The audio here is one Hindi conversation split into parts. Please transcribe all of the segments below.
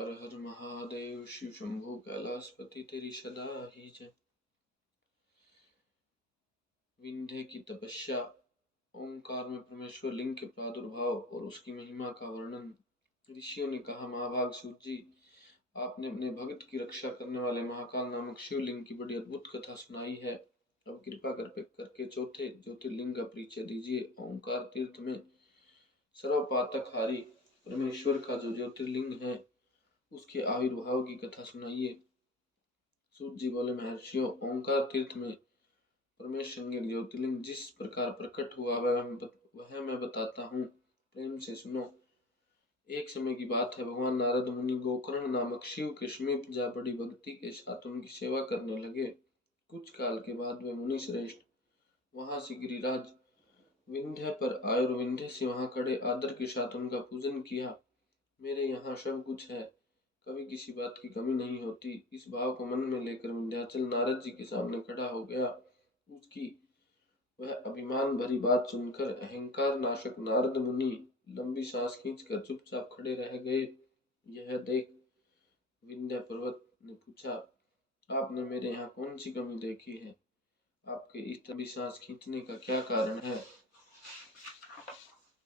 हर हर महादेव। शिव शंभु कैलाशपति तेरी सदा ही जय। विंध्य की तपस्या। ओंकार में परमेश्वर लिंग के प्रादुर्भाव और उसकी महिमा का वर्णन। ऋषियों ने कहा, महाभाग सूत जी, आपने अपने भक्त की रक्षा करने वाले महाकाल नामक शिवलिंग की बड़ी अद्भुत कथा सुनाई है। अब कृपा करके चौथे ज्योतिर्लिंग का परिचय दीजिए। ओंकार तीर्थ में सर्वपातकहारी परमेश्वर का जो ज्योतिर्लिंग है उसके आविर्भाव की कथा सुनाइए। सूत जी बोले, महर्षियों, ओंकार तीर्थ में परमेश्वर ज्योतिर्लिंग जिस प्रकार प्रकट हुआ वह मैं बताता हूँ, प्रेम से सुनो। एक समय की बात है, भगवान नारद मुनि गोकर्ण नामक शिव के समीप जा बड़ी भक्ति के साथ उनकी सेवा करने लगे। कुछ काल के बाद वे मुनि श्रेष्ठ वहां से गिरिराज विंध्य पर आए और विंध्य से वहां खड़े आदर के साथ उनका पूजन किया। मेरे यहाँ सब कुछ है, कभी किसी बात की कमी नहीं होती। इस भाव को मन में लेकर विंध्याचल नारद जी के सामने खड़ा हो गया। उसकी वह अभिमान भरी बात सुनकर अहंकार नाशक नारद मुनि लंबी सांस खींचकर चुपचाप खड़े रह गए। यह देख विंध्य पर्वत ने पूछा, आपने मेरे यहाँ कौन सी कमी देखी है? आपके इस लंबी सांस खींचने का क्या कारण है?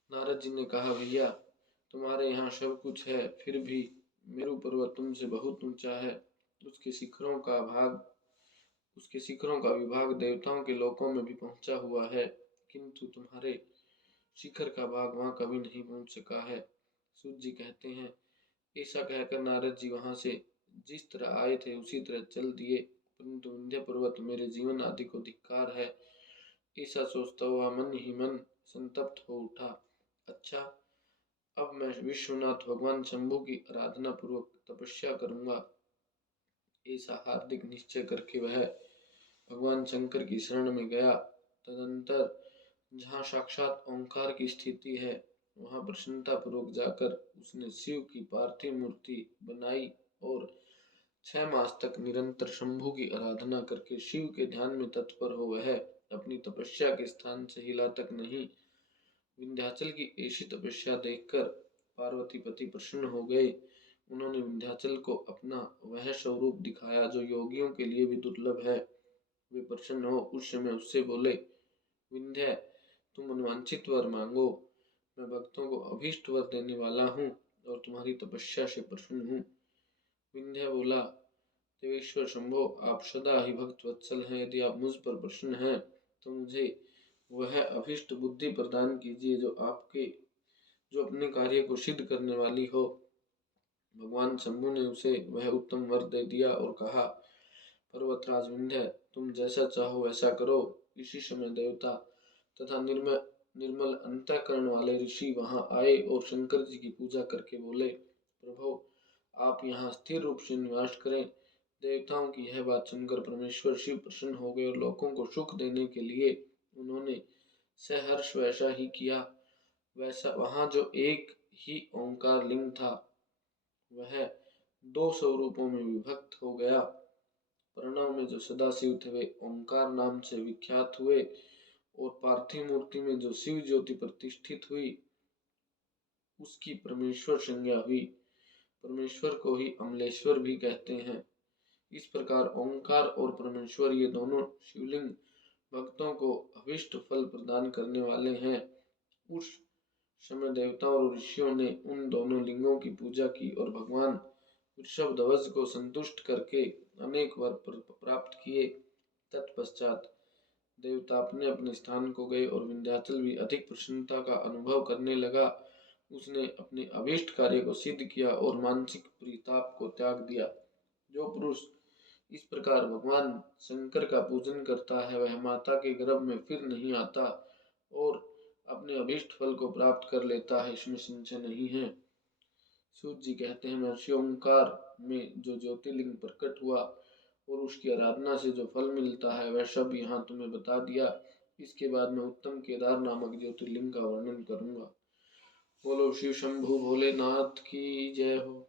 नारद जी ने कहा, भैया, तुम्हारे यहाँ सब कुछ है, फिर भी मेरु पर्वत तुमसे बहुत ऊंचा है। उसके शिखरों का विभाग देवताओं के लोकों में भी पहुंचा हुआ है, किंतु तुम्हारे शिखर का भाग वहां कभी नहीं पहुंच सका है। सूत जी कहते हैं, ऐसा कहकर नारद जी वहां से जिस तरह आए थे उसी तरह चल दिए, परंतु विंध्य पर्वत मेरे जीवन आदि को धिक्कार है, ऐसा सोचता हुआ मन ही मन संतप्त हो उठा। अच्छा, अब मैं विश्वनाथ भगवान शंभु की आराधना पूर्वक तपस्या करूंगा। ऐसा हार्दिक निश्चय करके वह भगवान शंकर की शरण में गया। तदंतर जहाँ साक्षात ओंकार की स्थिति है वहां प्रसन्नता पूर्वक जाकर उसने शिव की पार्थिव मूर्ति बनाई और 6 मास तक निरंतर शंभु की आराधना करके शिव के ध्यान में तत्पर हो वह अपनी तपस्या के स्थान से हिला तक नहीं। विंध्याचल की ऐसी तपस्या देखकर पार्वती पति प्रसन्न हो गए। उन्होंने विंध्याचल को अपना वह स्वरूप दिखाया जो योगियों के लिए भी दुर्लभ है। वे प्रसन्न हो उस समय उससे बोले, विंध्य, तुम अनुवांछित वर मांगो, मैं भक्तों को अभीष्ट वर देने वाला हूँ और तुम्हारी तपस्या से प्रसन्न हूँ। विंध्य बोला, देवेश्वर शंभो, आप सदा ही भक्त वत्सल हैं, यदि आप मुझ पर प्रसन्न हैं तो मुझे वह अभीष्ट बुद्धि प्रदान कीजिए जो अपने कार्य को सिद्ध करने वाली हो। भगवान शंभु ने उसे वह उत्तम वर दे दिया और कहा, पर्वतराज विंध्य, तुम जैसा चाहो वैसा करो। इसी समय देवता तथा निर्मल अंतःकरण वाले ऋषि वहां आए और शंकर जी की पूजा करके बोले, प्रभु, आप यहाँ स्थिर रूप से निवास करें। देवताओं की यह बात सुनकर परमेश्वर शिव प्रसन्न हो गए और लोगों को सुख देने के लिए उन्होंने सहर्ष वैसा ही किया। वैसा वहां जो एक ही ओंकार लिंग था वह 2 स्वरूपों में विभक्त हो गया। प्रणव में जो सदाशिव थे वे ओंकार नाम से विख्यात हुए और पार्थिव मूर्ति में जो शिव ज्योति प्रतिष्ठित हुई उसकी परमेश्वर संज्ञा हुई। परमेश्वर को ही अमलेश्वर भी कहते हैं। इस प्रकार ओंकार और परमेश्वर ये दोनों शिवलिंग भक्तों को अभिष्ट फल प्रदान करने वाले हैं। उस समय देवताओं और ऋषियों ने उन दोनों लिंगों की पूजा की और भगवान वृषभध्वज को संतुष्ट करके अनेक वर प्राप्त किए। तत्पश्चात देवता अपने अपने स्थान को गए और विंध्याचल भी अधिक प्रसन्नता का अनुभव करने लगा। उसने अपने अभीष्ट कार्य को सिद्ध किया और मानसिक परिताप को त्याग दिया। जो पुरुष इस प्रकार भगवान शंकर का पूजन करता है वह माता के गर्भ में फिर नहीं आता और अपने अभीष्ट फल को प्राप्त कर लेता है, इसमें संशय नहीं है। सूत जी कहते हैं, महर्षि, ओंकार में जो ज्योतिर्लिंग प्रकट हुआ और उसकी आराधना से जो फल मिलता है वह सब यहाँ तुम्हें बता दिया। इसके बाद मैं उत्तम केदार नामक ज्योतिर्लिंग का वर्णन करूंगा। बोलो शिव शंभु भोलेनाथ की जय हो।